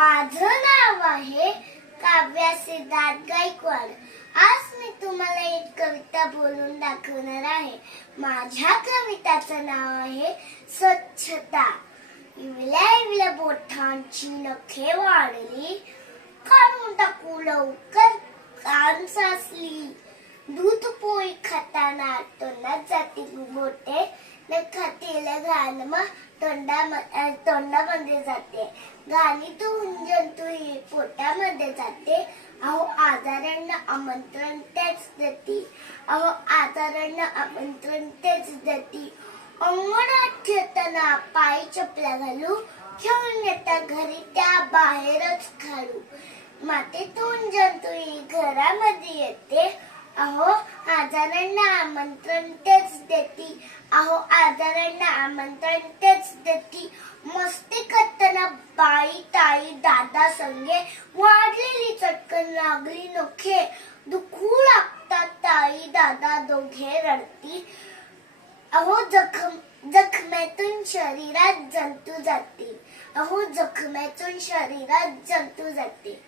माझं नाव आहे काव्या सिद्धार्थ गायकवाड। आज मी तुम्हाला एक कविता बोलून दाखवणार आहे। माझ्या कविताचं नाव आहे स्वच्छता। इवल्या इवल्या बोटांची नखे वाढली, काढून टाकू लवकर कान साचली। दूध पोळी खाताना तोंडात जाते बोटे, नखातील घाण मग तोंडामध्ये जाते। घाणीतून जंतू ही पोटामध्ये जाते। अहो आजारांना आमंत्रण तेच देती, अहो आजारांना आमंत्रण तेच देती। अंगणात खेळताना पायी चपल्या घालू, खेळून येता घरी त्या बाहेरच खालू। मातीतून जंतू ही घरामध्ये येते, अहो आजारांना आमंत्रण तेच देती, अहो आजारांना आमंत्रण तेच देती। मस्ती करताना बाई ताई दादा संगे, वाढलेली चटकन लागली नखे। दुखू लागतात ताई दादा दोघे रडती, अहो जखमेतून शरीरात जंतू जाते, अहो जखमेतून शरीरात जंतू जाते।